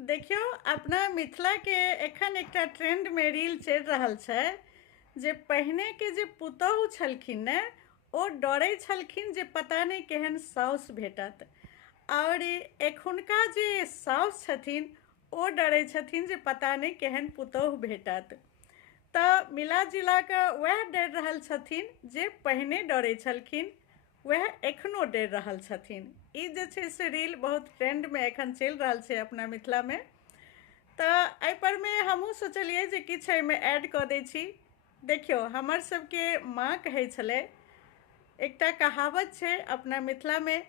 देखियो अपना मिथिला के एखन एकटा ट्रेंड में रील चलि रहल छै जे पहिने के जे पुतोहु छलखिन ने ओ डरै छलखिन जे पता नहीं केहन साउस भेटत और एखुनका जे साउस छथिन ओ डरै छथिन जे पता नहीं केहन पुतोहु भेटत। तऽ मिला जुला कऽ वएह डरि रहल छथिन जे पहिने डरै छलखिन वह एखनो डरि रहल छथिन। ई जे छै से रील बहुत ट्रेंड में एखन चलि रहल छै अपना मिथिला में। तऽ एहिपर में हमहूँ सोचलिए जे किछु एहिमे ऐड कऽ दै छी। देखियौ हमर सबके माँ कहै छलै, एकटा कहावत छै अपना मिथिला में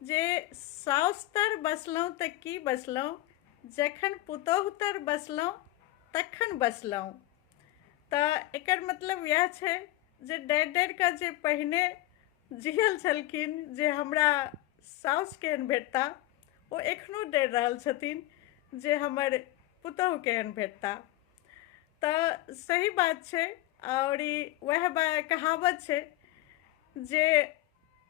जे साउस तर बसलहुँ तऽ की बसलहुँ, जखन पुतोहु तर बसलहुँ तखन बसलहुँ। तऽ एकर मतलब इएह छै जे डरि डरि कऽ जे पहिने जियल छलखिन जे हमरा साउस केहन भेटता, ओ एखनो डरि रहल छथिन जे हमर पुतोहु केहन भेटता। तऽ सही बात छै और वएह कहावत छै जे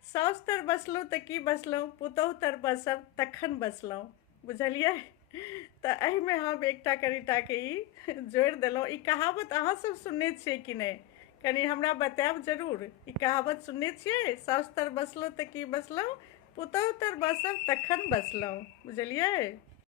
साउस तर बसलहुँ तऽ की बसलहुँ, पुतोहु तर बसब तखन बसलहुँ। बुझलियै? तऽ एहिमे हम एकटा कनिटाके ई जोड़ि देलहुँ। ई कहावत अहाँ सब सुनने छियै कि नहि, कनि हमरा बतायब जरूर। ई कहावत सुनने छियै, साउस तर बसलहुँ तऽ की बसलहुँ, पुतोहु तर बसब तखन बसलहुँ। बुझलियै?